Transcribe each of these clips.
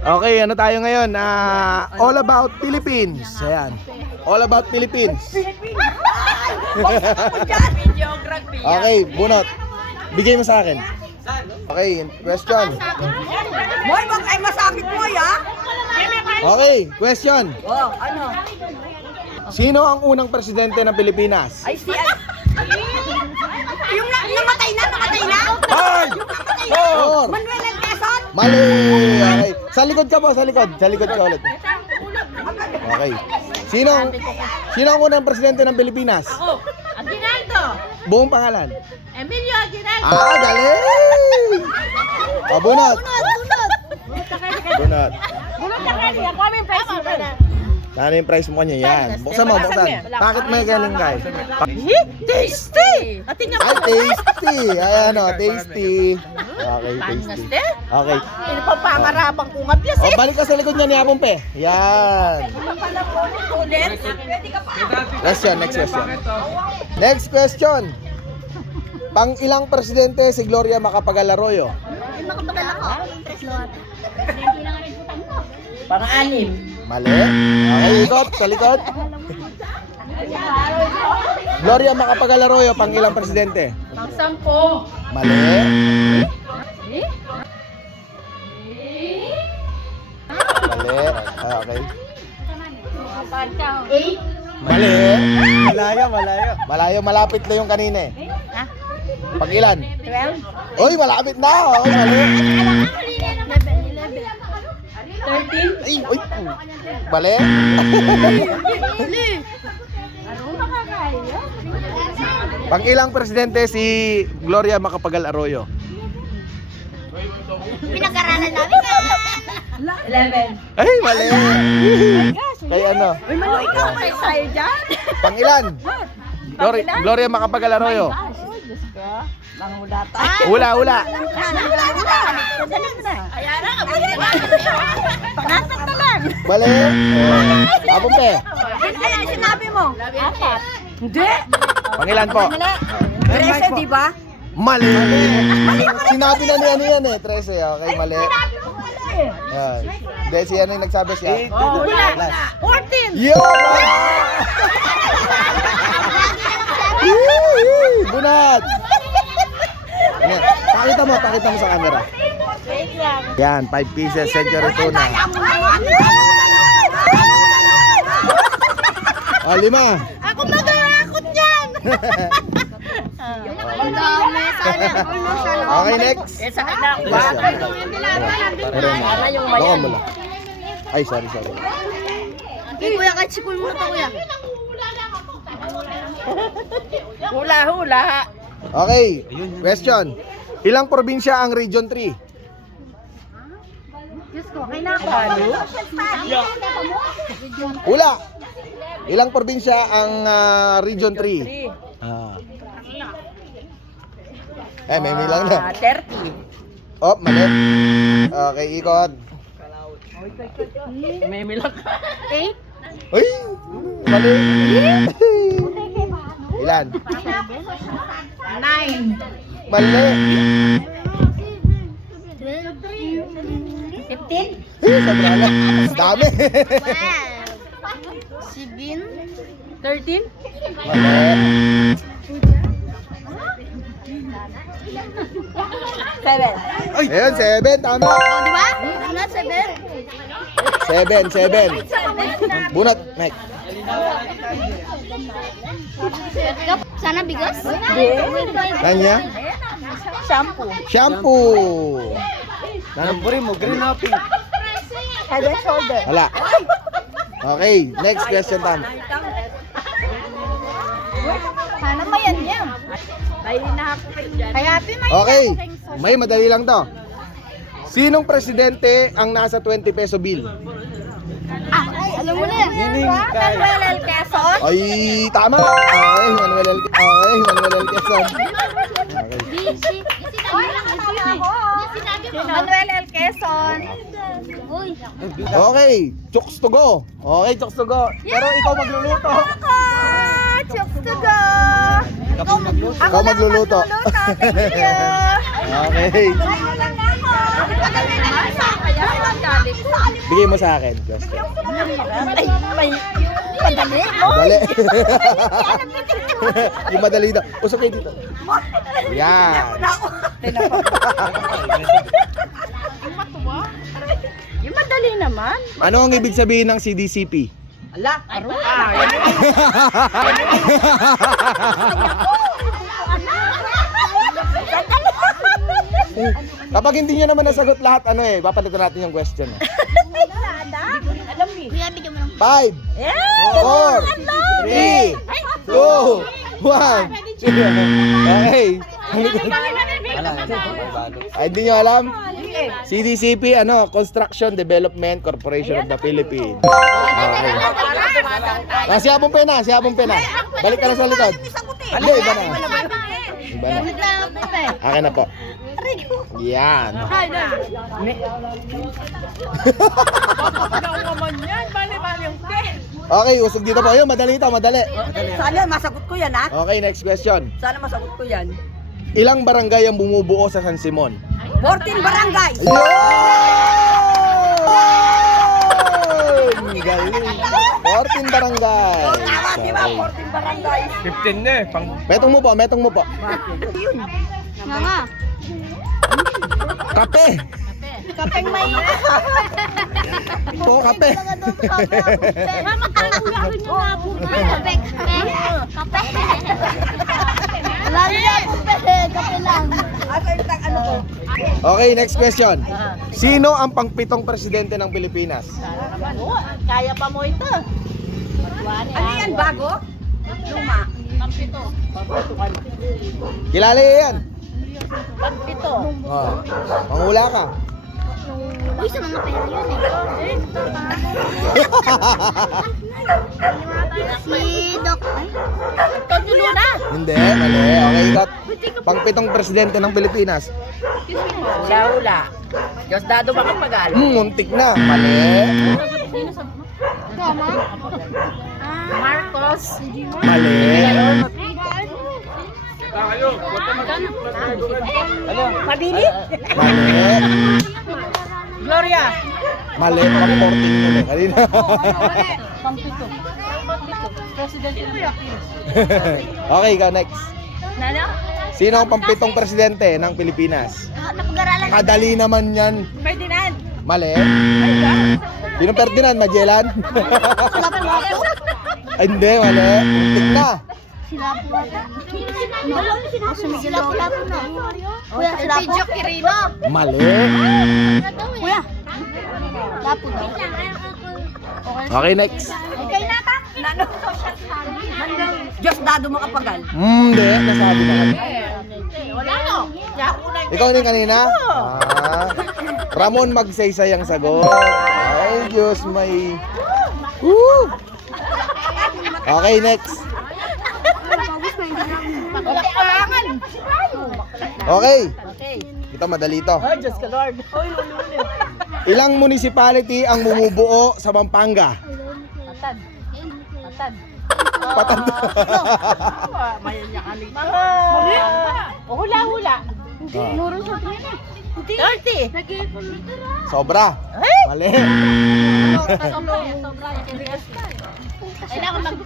Okay, ano tayo ngayon? All about Philippines. Ayan. All about Philippines. Okay, bunot. Bigay mo sa akin. Okay, question. Boy, wag ay masakit mo, ya? Okay, question. Oh, ano? Sino ang unang presidente ng Pilipinas? Ay, yung namatay na? 5, 4, Manuel L. Quezon? mali! Okay. Sa likod ka po, sa likod. Sa likod ka ulit. Okay. Sino ang unang presidente ng Pilipinas? Ako, Aguinaldo. Buong pangalan. Emilio Aguinaldo. Galing! Bunot. Bunot. Bulot ka kasi, ako aming president. Ano yung price mo kanya? Yan. Buksan mo, buksan. Bakit may galing guys? Tasty! At tingnan Ay, tasty! Ay, ano, tasty. Okay, tasty. Okay. Ano pa pangarabang kong abiyas O, balik ka sa likod niya ni Apong Pe. Yan. ulit. Question, next question. Next question. Pang ilang presidente si Gloria Macapagal Arroyo? Pang-anim. Mali. Okay, ikot sa likod. Gloria Macapagal Arroyo, pang ilang presidente? Pang-sampo. Mali. Mali. Okay. Mali. Malayo, malapit na yung kanina eh. Pang ilan? 12. Uy, malapit na. Okay, mali. 13. Ay, uy. Mali. Pang ilang presidente si Gloria Macapagal Arroyo? Pinag-aralan namin 11. Ay, mali. Kay ano? Uy, Mano, ikaw may sayo dyan? Pang ilan? Gloria Macapagal Arroyo. Diyos ko. Mangula pa. Hula. Ayan na, abutin na. Pangatat na lang. Mali. Apong Pe. Ano sinabi mo? 4. Hindi. Pang ilan po? 13, di ba? Mali. Sinabi na niya yan eh. 13. Okay, mali. Yan. Hindi, siya na yung nagsabi siya. Wala. 14. Yun! Bunat! Yan. Pakita mo sa camera. Wait lang. Yan, 5 pieces, century tuna. O, 5. Ako mag-aakot niyan. Ang dami. Sana. Okay, next. Eh, sakit na ako. Yes, Bakit? Para yung Baka mayan. mo lang. Ay, sorry. Hey, kuya, kahit si kuya muna to, kuya. Hula. Okay, question. Ilang probinsya ang Region 3? Diyos ko, kay na ako. Hula. Ilang probinsya ang Region 3? May lang na. 30. Oh, mali. Okay, ikot. May milak. 8? Uy, mali. Ilan? 9. Mali. 15? Sobra lang. Dami. 13. Mali. 7. Ayun, 7. Tama. Oh, di ba? Una, 7. 7. Bunot, Mike. Sana bigas? Kanya? Shampoo. Nampurin mo, green na pink. Head and shoulder. Wala. Okay, next question time. Sana mayan niya. Dahil na ako kayo dyan. Kaya happy may Okay, may madali lang to. Sinong presidente ang nasa 20 peso bill? alam mo na yan. Manuel L. Quezon? Ay, tama. Okay, Manuel L. Quezon. Manuel L. Quezon. Uy. Okay, chooks to go. Okay, chooks to go. Pero ikaw magluluto. Chooks to go. Ikaw magluluto. Thank you. Okay. Pagaling naman sa kaya. Bigay mo sa akin. Question. Ay, may madali. Madali. Yung madali daw. Usok kayo dito. Yan. Yung madali naman. Ano ang ibig sabihin ng CDCP? Ala, aro. Kapag hindi nyo naman nasagot lahat, ano eh, papalitan natin yung question. Alam mo. Kuya, bigyan mo ng 5, 4, 3, 2, 1. Okay. Ay, hindi nyo alam? CDCP, ano, Construction Development Corporation of the Philippines. Okay. Siya pong pena, siya pong pena. Balik ka na sa likod. Hindi, iba na. Iba na. Akin na po. Yan. Okay, usog dito po. Ayun, madali ito, madali. Sana masagot ko yan, ha? Okay, next question. Sana masagot ko yan. Ilang barangay ang bumubuo sa San Simon? 14 barangay. Ayun! Galing. 14 barangay. Tama, di ba? 14 barangay. 15 na eh. Pang... Metong mo po, metong mo po. Nga. Kape! Kapeng may... Po, kape. Kape, kape. Wala nila akong kape, kape lang. Ano ko? Okay, next question. Sino ang pangpitong presidente ng Pilipinas? Kaya pa mo ito. Ano yan, bago? Luma. Kilala yan. Pampito. Oh, manghula ka. Uy, sa mga pera yun Si Doc. Ay, Tonyo Luna. Hindi, mali. Okay, got pangpitong presidente ng Pilipinas. Hula-hula. Diyos dado makapagal. Muntik na. Mali. tama. Marcos. Mali. Mabili. Mali. Gloria. Mali. Pang-porting mo na kanina. Pampito. President ng Philippines. Okay, ikaw next. Nano? Sino ang pampitong presidente ng Pilipinas? Napag-aralan. Kadali naman yan. Ferdinand. Mali. Sino Ferdinand? Magellan? Ay, hindi, mali. Muntik na. Sila po. Sila po na. Kuya, sila po. Kirino. Mali. Kuya. Lapo daw. Okay, next. Okay na ta. Nano? Diyos dado makapagal. Hindi, nasabi na kami. Wala no. Ikaw din kanina? Ramon Magsaysay ang sagot. Ay, Diyos, may... Woo! Okay, next. Kailangan. Okay. Ito, madali ito. Oh, Diyos ka Lord. Oy, lululi. Ilang municipality ang bumubuo sa Pampanga? Patad. Patad. Patanda. Mayan niya kami. Hula-hula. Nuro sa tingin eh. 30. Sobra. Mali. Kailangan mag...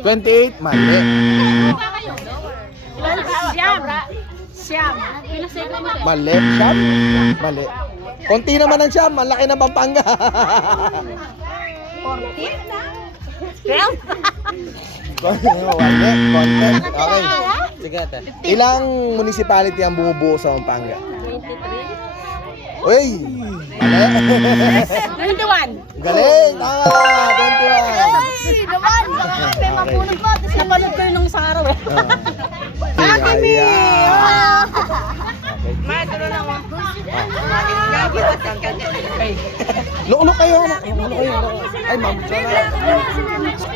28. Mali. Siyam. Mali. Siyam? Mali. Konti naman ang siyam. Malaki na Pampanga. 14? 12? Mali. Konti. Okay. Sige ate. Ilang municipality ang bumubuo sa Pampanga? 23? Uy! Mali. 21. Galing! Tama! 21! Naman, baka may mapulot mo. Napanood ko yun nung isang araw eh. Ayan. Maduro na mo. Lolo kayo! Lolo kayo! Ay, ma'am.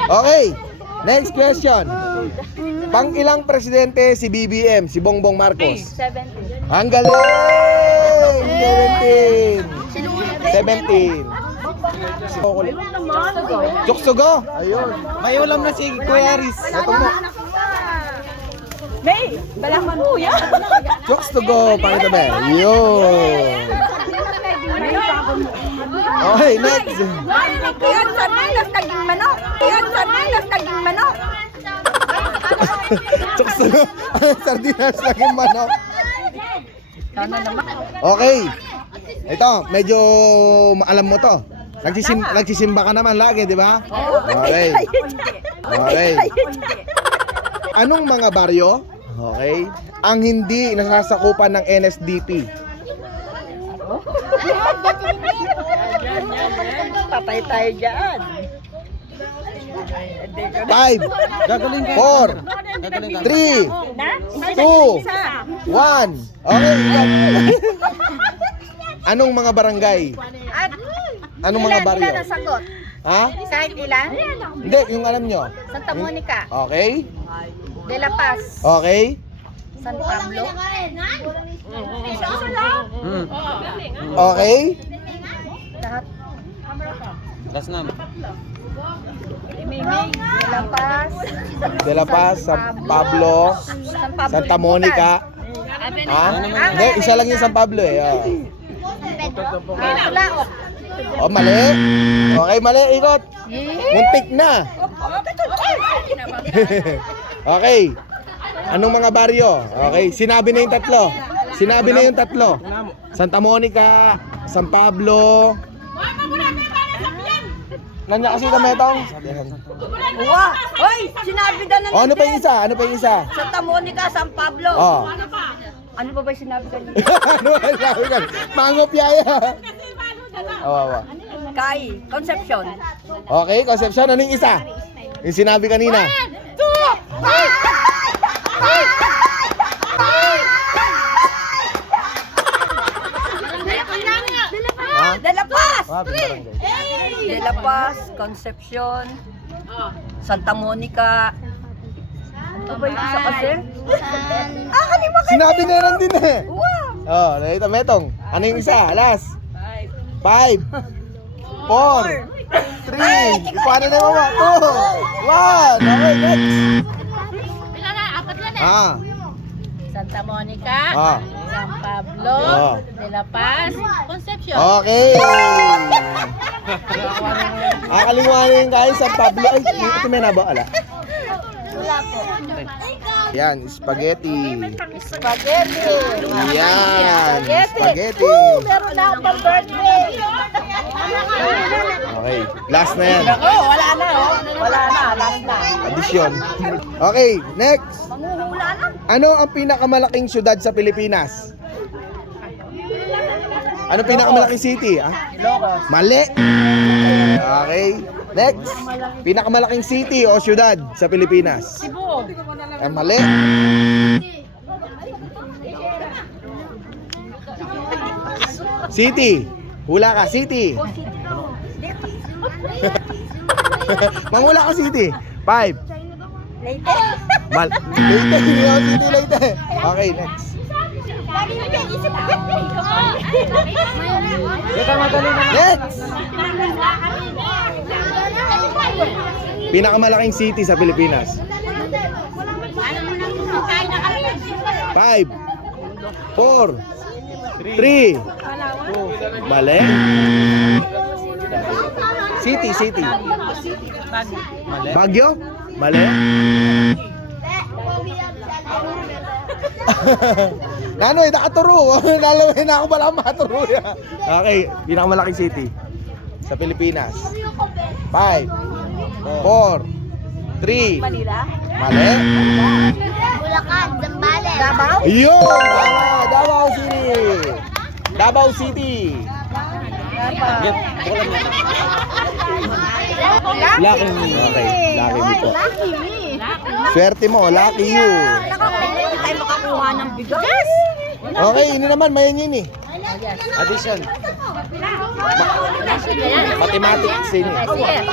Okay. Next question. Pang ilang presidente si BBM, si Bongbong Marcos? 70. Ang galing! 17. 17. Joksogo. Ayun. May ulam na si Kuya Aris. Ito mo. May, balaman mo yan. Joksogo. Pakita ba? Yun. Okay, next. Yan, sardinas naging manok. Yan, sardinas naging manok. Sardinas naging manok. Sana naman. Okay. Ito, medyo alam mo to. Nagsisimba ka naman lagi, di ba? Okay. Okay. Anong mga baryo, okay, ang hindi nasasakupan ng NSDP? Patay tayo dyan. 5, Gagaling ka. 4, Gagaling ka. 3, 2, 1. Okay. Anong mga barangay? At Anong mga baryo? ilan ang sagot? Ha? Kahit ilan? Hindi, yung alam nyo. Santa Monica, Okay? De La Paz, Okay? San Pablo. Okay? Lahat. Last na. De La Paz, De La Paz, San Pablo, Santa Monica. Ha? Hindi, isa lang yung San Pablo eh. Oh. Laos. Oh, mali. Okay, mali. Ikot. Muntik na. Okay. Anong mga baryo? Okay, sinabi na yung tatlo. Sinabi na yung tatlo. Santa Monica, San Pablo. Nanya kasi na metong. Wow! Hoy! Sinabi na Oh, ano pa yung isa? Ano pa yung isa? Santa Monica, San Pablo. Oh. Ano ba ba sinabi kanina? Ano ba sabi ka? Mangop yaya. Awawa. Kai, Concepcion. Okay, Concepcion, ano yung isa? Yung sinabi kanina. Ha? De La Paz! Ah, barangay. De La Paz, Concepcion, Santa Monica. Ano ba yung isa kasi? Kalimutan! Sinabi na yan din eh. Wow! Oh, nakita metong. Ano yung isa? Alas. 5, 4, 3, paano na yung mama? 2, 1. Okay, next. Ilan na? Apat lang eh. Ah, Santa Monica, ah. San Pablo, Oh. De La Paz, Concepcion. Okay. Akaliwanin guys sa Pablo. Ay, ito may naba. Ala. Wala po. Yan, spaghetti. Spaghetti! Yan, spaghetti. Meron na akong birthday! Okay, last na yan. Oh, wala na oh. Wala na, last na. Addition. Okay, next. Manghuhula na. Ano ang pinakamalaking syudad sa Pilipinas? Ano pinakamalaking city? Ah? Ilocos. Mali. Okay. Next. Pinakamalaking city o syudad sa Pilipinas? Cebu. Eh, mali. City. Hula ka, city. Manghula ka, city. 5. Leyte. Leyte, hindi ako city Leyte. Okay, next. Next. Pinakamalaking city sa Pilipinas. 5, 4, 3, 2, mali. City, city. Baguio? Mali. Nanoy, nakaturo. Nalawin na ako bala maturo. Okay, pinakamalaking city sa Pilipinas. 5, 4, 3. Manila. Mali. Bulacan, Zambales. Davao. Yun! Tama! Davao City! Davao City! Yep. Lucky me. Okay, lucky me po. Swerte mo, lucky you. Hindi tayo makakuha ng bigas. Okay, ini naman, mayan yun eh. Addition. Mathematics ini. Kaya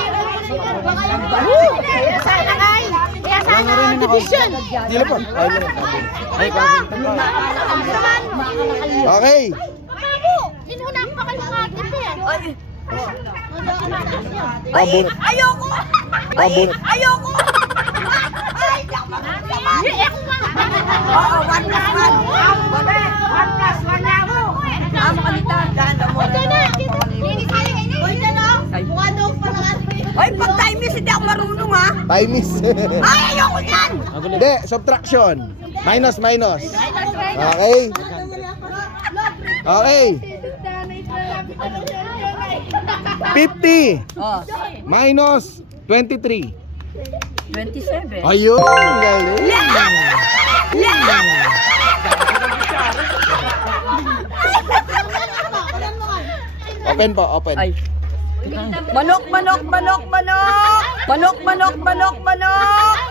sana ay. Kaya sana division. Hindi na po. Ay, mo na. Ay, gagawin ka pa. Okay. Bago! Inuna ang pakalungati pa yan. Pabunot. Ayoko! Pabunot. Ayoko! Ay, di ako makakasama. Oo, 1 plus 1. 1 plus 1 na ako. Amo ka dito. Daan mo. Ito na, kita. Timis. Ay, ayoko yan! Hindi, subtraction. Minus. Okay. Okay. 50 Oh, minus 23. 27. Ayun, galing. Open po, open. Ay. Manok.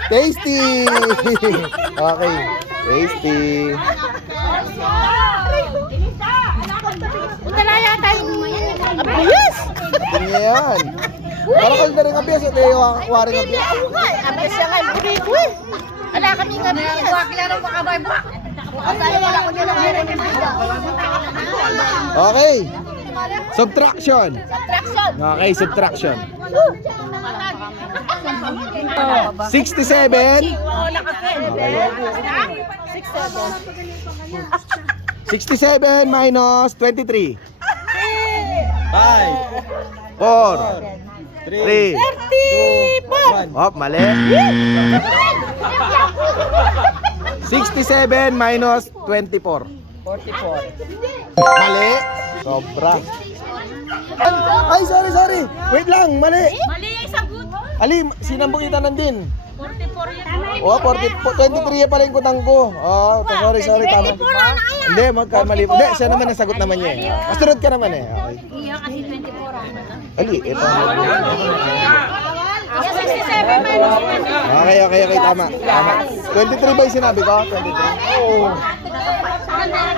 Tasty! Okay, tasty. Utalaya tayo. Yes! Tingnan yan. Parang kang na rin abiyas at waring abiyas. Abis siya nga, buri ko eh. Wala kami nga biya. Buwak lang ang makabay buwak. Wala ko nila meron yung biya. Okay. Subtraction. Subtraction. Okay, subtraction. 67. Okay. 67 minus 23. 5, 4, 3, 2, 1. Oh, mali. 67 minus 24. 44. Mali. Sobra. Ay, sorry. Wait lang, mali. Mali yung sagot. Ali, sinambong itanan din. 44 yan. Oh, 23 pala yung kutang ko. Oh, sorry, tama. Hindi, magkamali po. Hindi, siya naman ang sagot naman niya. Kasunod ka naman eh. Okay. Iya kasi 24 ang ano. Ali, ito. Yung 67 minus Okay, tama. 23 ba yung sinabi ko? 23. Oo.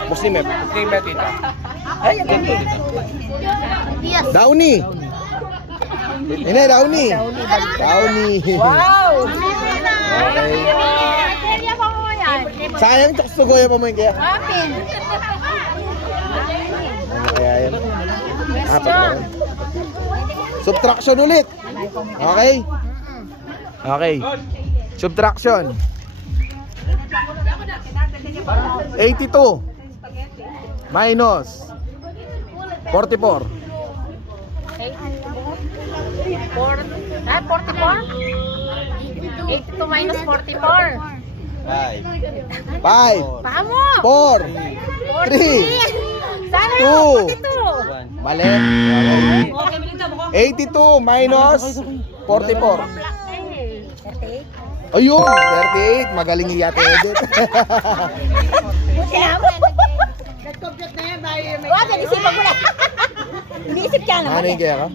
Muslim eh. Yes. Downy. Ini Downy. Wow! Okay. Kaya pa mo yan. Sayang tuksugoy pa mo yung kaya. Apin. Ano kaya yan? Apat na rin. Subtraction ulit. Okay? Okay. Subtraction. 82 minus 44. 44? 82 minus 44. 5, 5, Paamo? 4, 3, Sana 2. 1. Mali. Okay. 82 minus 44. Ayun, 38. Magaling yung yate edit. Nag-compute na yan dahil may... Wag, inisipan mo na. Iniisip ka naman Ano yung kaya ka?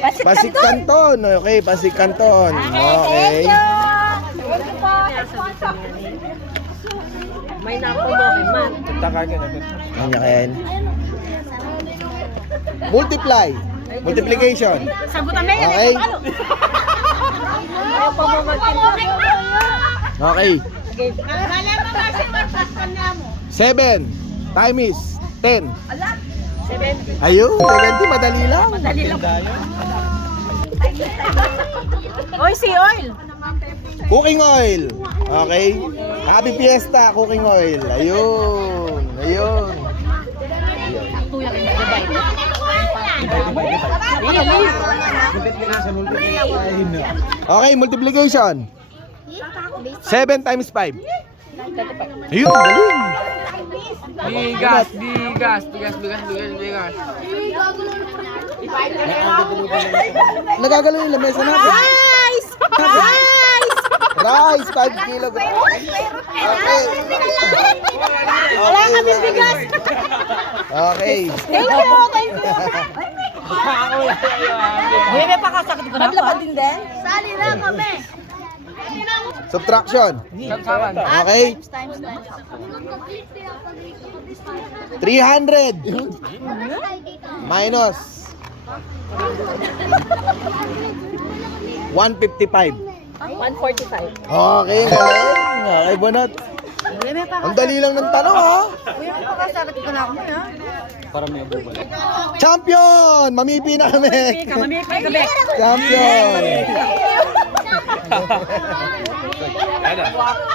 Pasik Pasig Canton. Okay, Pasig Canton. Okay. May napo mo kay Matt. Ano kaya yan? Multiply. Multiplication. Sagutan na yan. Okay. Ayaw pa mo magtinda. Okay. Wala mo kasi magpaspan niya mo. 7 times 10. 70. Ayun, 70. Madali lang. Dali lang. Oy, si oil. Cooking oil. Okay. Happy Fiesta, cooking oil. Ayun. Okay, multiplication. 7 times 5. Ayun, galing. Bigas. Nagagalaw yung lamesa natin. Rice, 5 kilograms. Okay. Wala kami bigas. Okay. Thank you. Bebe pa kasakit ko na. Maglaba din din. Sali na kami. Subtraction. Okay. 300 minus 155. 145. Okay, galing. Okay, bunot. Ang dali lang ng tanong, ha? Bebe pa kasakit ko na ako ha. Para may bubal. Champion! Mamipi na kami. Champion!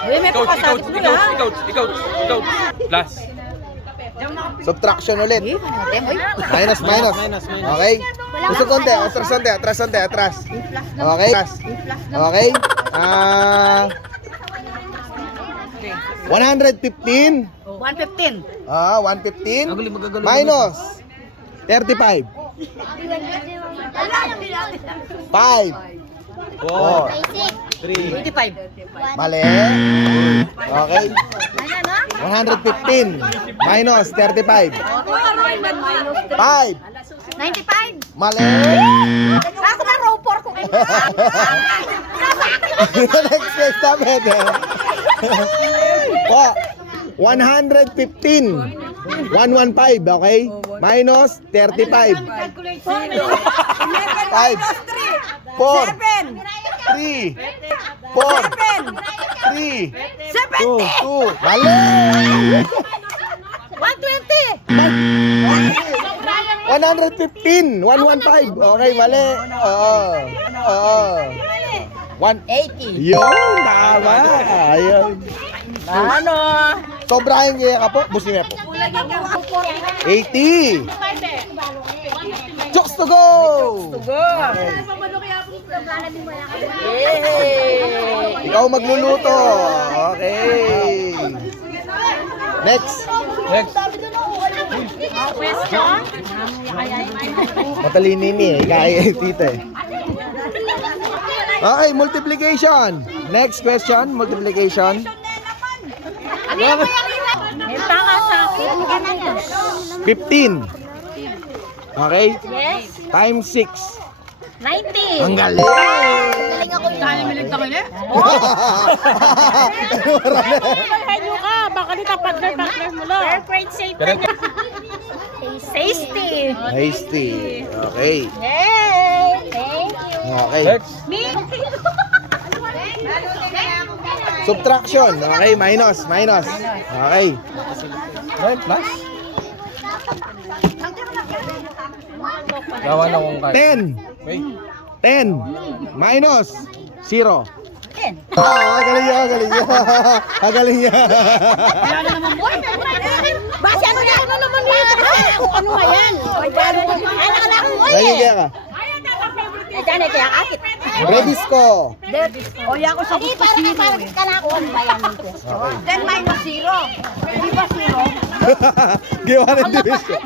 Bebe pa kasakit ko na. Ikaw. Last. Subtraction ulit. Minus. Okay? Gusto konti. Atras. Okay? Okay? 115. 115. 115 minus 35. 5. 4. 3. 25. Mali. Okay. 115 minus 35. 5. 95. Mali. Ako na row 4 ko. Next namin. Po. 115. 115, okay? Minus 35. 5. 4. 3. 4. 3. 2. Mali. 120. 115. 115. Okay, mali. Oo. 80. Yun, tama. Ayun. Ano? Sobrahin niya ka po. Busin niya po. 80. Jokes to go! Yay! Ikaw magluluto. Okay. Next. Matalinin niya eh. Kaya tita eh. Okay, multiplication. Next question, multiplication. May tanga sa akin. 15. Okay? Yes. Times 6. 90. Ang galing! Galing ako yun. Kaya milig na kanya? Hello ka. Baka nita partner mo lang. Perfect safe na niya. Tasty. Tasty. Okay. Yay! Thank you. Okay. Me? Subtraction. Okay, minus. Okay. Right, plus? Gawa na kong kahit. 10. Wait. 10 minus 0. 10. Galing niya. Wala na naman boy. Basta ano na naman yun. Ano nga yan? Ay, nakala ko. Nagigaya ka. Ay, dyan, kaya akit. Rebisco. O, yan ko sa gusto zero. Parang ka na ako. Bayan ng question. Okay. Then minus 0. Di ba 0? Gawa ng division.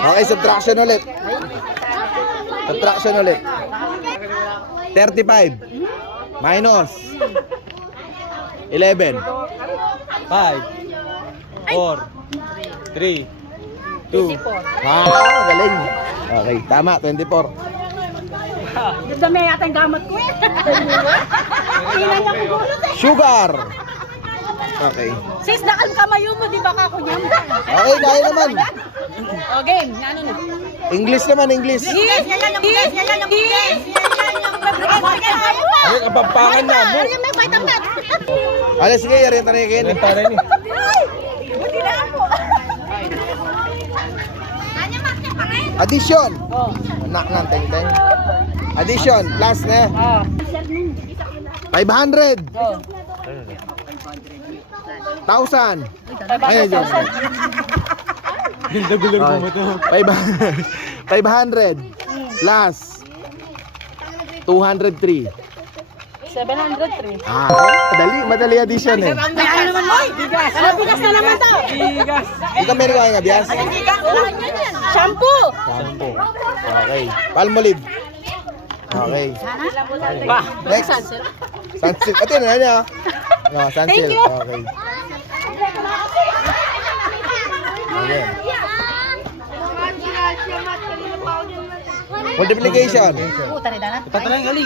Okay, subtraction ulit. 35 minus 11. 5. 4. 3. 2. Galing. Okay, tama, 24. Dami yata ang gamot ko eh. Ilan niya ko gulot eh. Sugar. Okay. Sis, nakal kamayo mo, di ba ka ako niyan? Okay, kaya naman. O, game. Ano na? English naman, English. Yes, yan yung yes, yan yung yes. Ay, kapampangan na mo. Yan may vitamin. Alas, sige, yarin tanikin. Renta rin eh. Buti na ako. Addition. Anak ng teng-teng. Addition, plus na. 500. 1,000. Ayun, Diyos. Ganda gulang mo ito. 500 plus 203. 703. Madali addition eh. Ano naman mo? Bigas. Ano bigas na naman daw? Bigas. Ikaw meron ka nga bias? Shampoo. Shampoo. Okay. Palmolive. Okay. Next. Sunsilk. Ito na niya. No, Sunsilk. Okay. Okay. Multiplication. Patalayan gali.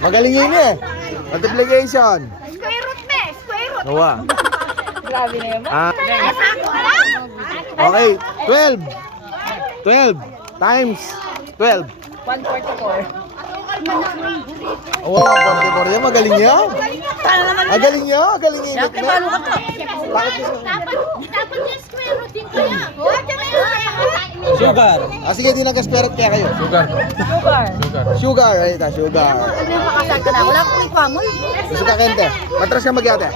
Magaling yun eh. Multiplication. Square root me. Square root. Nawa. Grabe na yun. Sakto ka lang. Okay. 12 times 12. 144. Oh, 44 yan. Magaling niya. Magaling niya. Magaling niya. Siyempre, balo ka to. Dapat yung square root din kaya. Sugar. Sige, di nag-esperot kaya kayo. Sugar. Sugar, ay ita, sugar. Ano yung makasal ka na? Wala akong ipamon. Gusto ka kente? Matras ka magyate.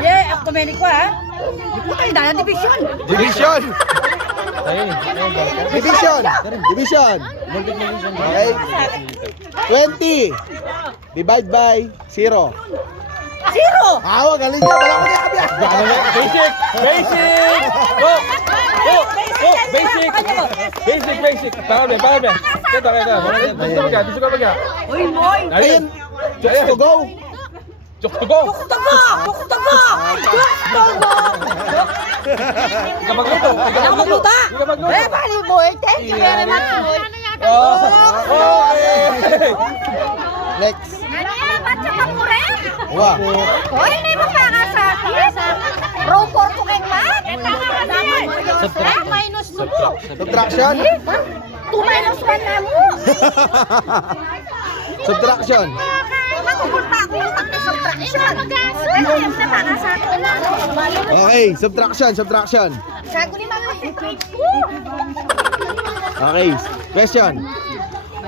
Yeah, ako kumeni ko ha. Di po tayo dahil division. Division! Ayun. Division! Division! Okay? 20 divide by 0. Zero! Awa, galing niya. Wala ko niya kabiya. Basic! Basic! Go! Go! Go! Basic! Basic, basic! Pangami, pangami. Kita, kita. Gusto ka magya? Uy, boy! Ayun. Just to go. Chok to go! Taga! Taga! Taga! Kapag luto! Ako magluta! Kapag luto! Eh, bali, boy! Thank you very much, boy! Okay! Next. Ano yan? Ba't siya pangkuren? Wow. Hoy, hindi mo para sa akin. Row 4 ko kay Matt. Minus 2 mo. Subtraction. 2 minus 1 na mo. Subtraction. Magpupunta ako yung pag-subtraction. Ano yung na para sa akin? Okay, subtraction, subtraction. Sago ni Mama si grade Okay, question.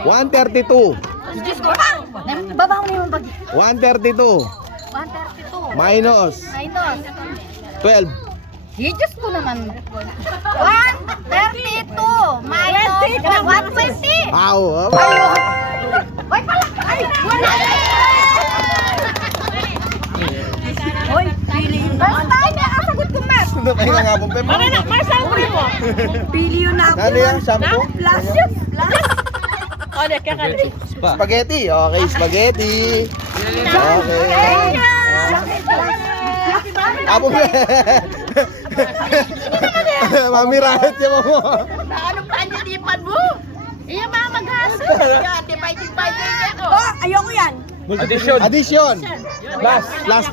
132. Diyos ko pa. Babaw na yung bag. 132 132. minus Minus. 12. Diyos ko naman. 132 minus 120. Wow. Hoy, pala. Ay, wala. Hoy, pili yun na. Basta, hindi ang sagot ko, Matt. Ano kayo nga po, Pep? Marcel, uli mo! Pili yun na ako. Ano yan? Shampoo? Plus yun! Plus! O, di, kaya ka. Spaghetti. Okay, spaghetti. Okay. Apo mo. Mami rahat yan mo. Ano pa niya dipan mo? Iya mga maghasa. Divide ako. Oh, ayoko yan. Addition! Addition. Last! Last.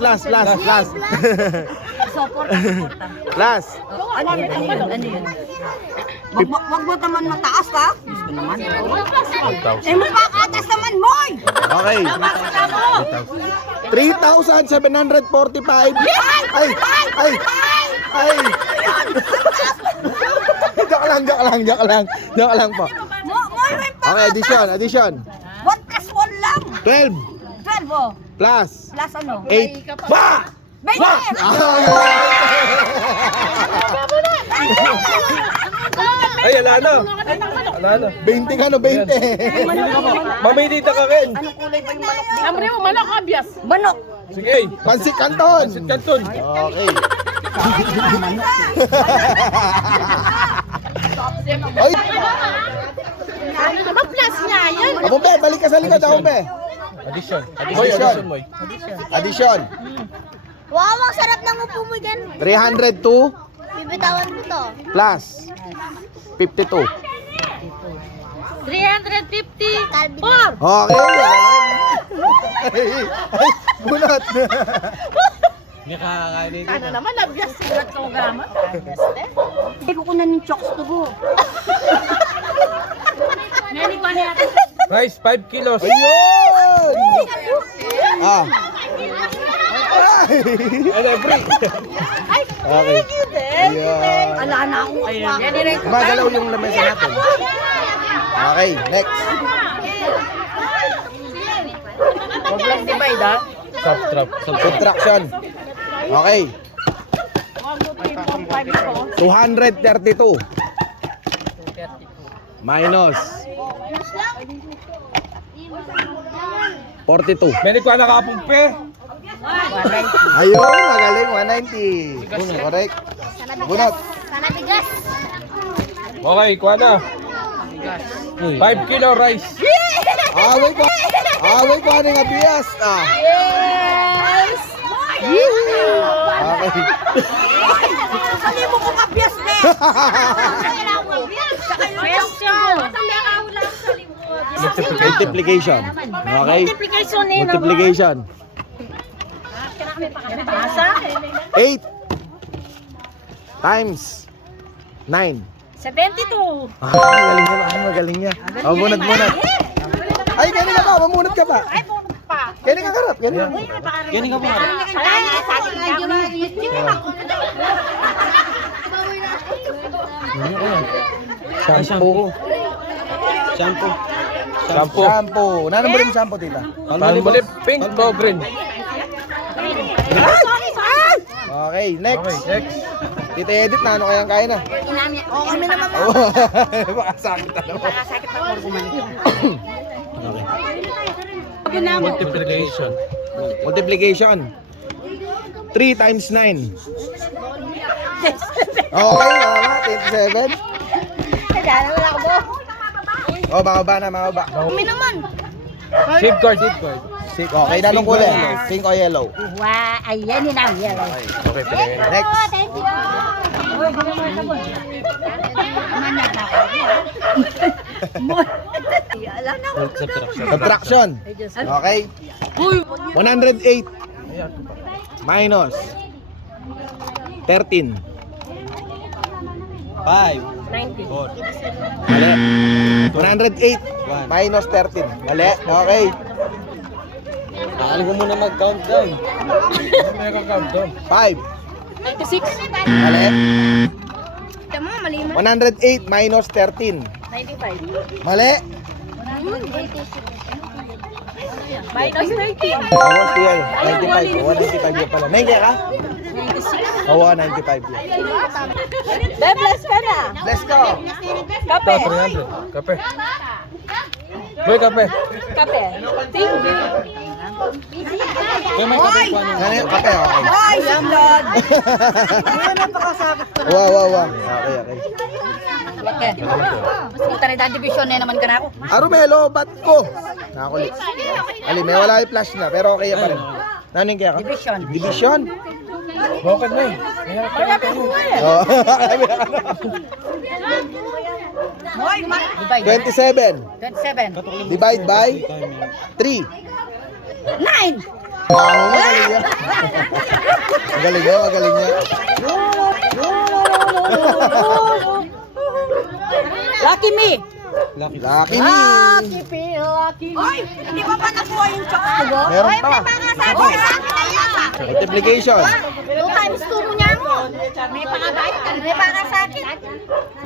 Last. Ano yun? Wag mo naman mataas ha? Gusto naman. Eh, magpakatas naman, Moy! Okay. 3,745. Ay. Joke lang po. Moy, may pa! Okay, addition. 1 plus 1 lang. 12 12 oh. plus Plus ano? 8. Ba! 20! Ay, ala na! Ala na! 20 ka no, 20. Mamidita ka rin! Anong kulay ba yung manok? Amre mo, manok abyas. Manok! Sige! Pansit Canton. Sit Canton! Okay. Oy, Ano naman plus niya yan? Abombe, balik ka sa likod, Abombe. Addition! Addition. Moy! Addition. Wow, ang sarap ng upo mo dyan. 302 Bibitawan mo to. plus 52. 350. Calvin. Okay. Ay, bunot. Hindi kakakain nito. Ano naman, abyas sigat ka ugama. Hindi ko kunan yung chokes to go. Nani pa niya. Rice, 5 kilos! Ayun! Ah. Ano, free! Okay. Ayun. Ala na ako. Ayun. Gumagalaw yung lamesa natin. Okay, next. Plus divide ha? Subtraction. Okay. 232 minus 42. Menik ko na nakapumpe! Ayun, magaling. 190. Correct. Bunot. Sana bigas. Okay, kuha na! 5 kilo rice! Away ko. Ano nga biyas? Ah. Yes! Okay. Sabi mo kung abyas na. Question. Multiplication. Okay? Multiplication eh. Multiplication. Asa? 8 times 9. 72. Magaling niya. Oh, bunot. Ay, ganun ka ba? Mamunot ka ba? Ay, pumunta pa. Ganun ka karap. Ganun. Ganun ka pa. Shampoo. Shampoo. Shampoo. Nanong mo shampoo, tita? Palmolive, pink to green. Okay, next. Okay, next. Tita Edith, na ano kayang kaya na? Oo, kami naman mo. Oh, baka sakit na naman. Sakit na po gumaling. Multiplication. Multiplication. 3 times 9. Okay, mama. 27. Kaya naman ako po. Oh, mababa na, mababa. Kami naman. Shape card, shape card. Okay, nanong kulay? Pink o yellow? Wow, ayan yun ang yellow. Okay, pili. Next. Thank you. Subtraction. Okay. 108 minus 13. 5. Mali. 108 minus 13. Mali. Okay. Alam ko muna mag-countdown. May countdown. 5. 96. Mali. Tama, mali mo. 108 minus 13. 95. Mali. Minus 30. Awas ko yan. 95. 195 yan pala. Nengke ka? Oo, 95 yan. Bebles ka na. Let's go. Kape. 300. Kape. Boy, kape. Kape. Thank you. Boy, may kape pa Ano yung kape? Okay. Ay, sunod. Ano napakasakit ko na. Wow. Okay, okay. Okay. Puta rin ang division na naman ka na ako. Arumelo, ba't ko? Nakakulit. Ali, may wala yung flash na, pero okay pa rin. Nanin kaya ka? Division. Division? Bakit na eh? Mahirap ka na. Oh. Hoy, man. 27. 27. Divide by 3. 9. Magaling yan. Magaling yan, magaling yan. Lucky me. Lucky me. Lucky me. Lucky me. Hoy, hindi pa ba nakuha yung chocolate ko? Meron pa. Hoy, sa akin na yan. Multiplication. 2 times 2 mo niya mo. May pangabay ka. May panga sa akin.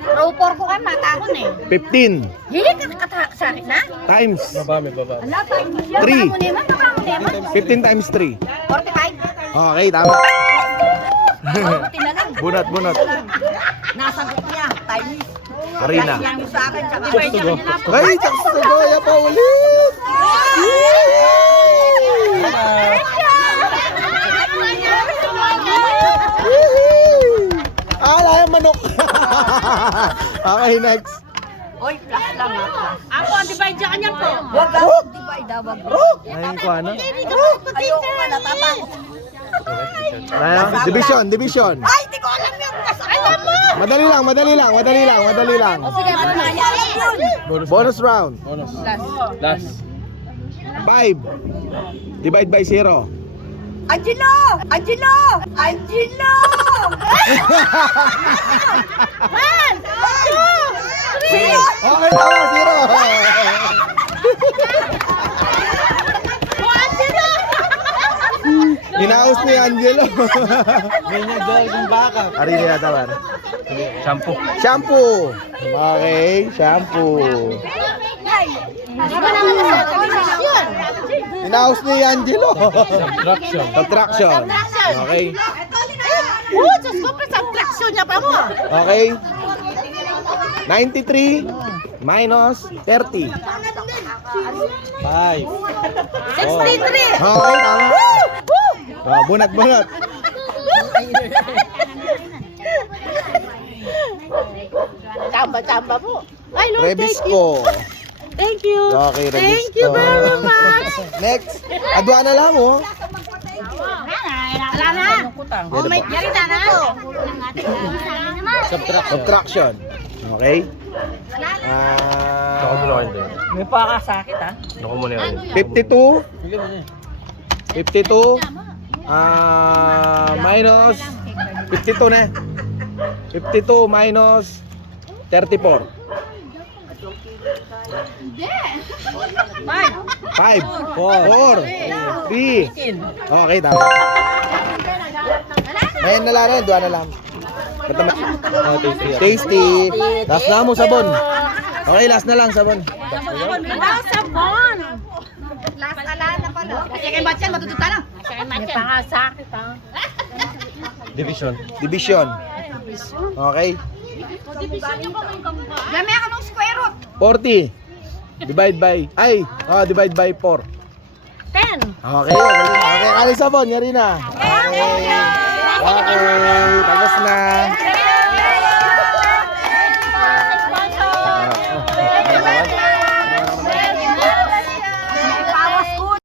Ropor ko ka, mata ko na eh. 15 Hindi ka sa akin na? times Babami. Ala, pa. 3. Baka mo naman. 15 times 3. 45. Okay, tama. Buti na lang. Bunot. Nasagot niya. Chinese. Karina. Lang yung sa akin. Sabi Chokes to go. Ay, taks to go. Yan pa ulit. Ala, yung manok. Okay, next. Oy, plus lang ha. Ako, divide dyan kanya po. Wag lang. Divide daw, wag. Ayun ko, ano? Ayoko ka na, tatakot. Division. Ay, di ko alam yun. Alam mo. Madali lang. Sige, ba't naalam yun? Bonus round. Bonus. Last. 5. Divide by 0. Angelo! Man! Sino? Okay, tama, 0. Hinaus ni Angelo. Ganyan girl kung baka. Ari niya tawar. Shampoo. Shampoo. Okay, shampoo. Di ba naman nasa yun? Hinaus ni Angelo. Subtraction. Subtraction. Okay. Oh, Diyos ko, subtraction niya pa mo. Okay. 93 minus 30. 5. 63. Okay, tama. Bunat. Chamba po. Ay, Lord, thank you. Rebisco. Thank you. Okay, Rebisco. Thank you very much. Next. Adwa na lang, oh. Wala na. Oh, may yari na na. Subtraction. Okay. Ako muna kayo doon. May pakasakit ha? Ako muna kayo. 52 minus 52 na. 52 minus 34. 5. 4. 3. Okay, tama. Ngayon na lang rin, 2 na lang. Oh, tasty. Tasty. Last na mo, sabon. Okay, last na lang, sabon. Sabon! Last ala na pala. Kasi kay Batyan, matututa na. May pangasakit ha. Division. Division. Okay. Gamay ako ng square root. 40. Divide by 4. 10. Okay, okay, kali sabon, yari na. Okay, tapos na.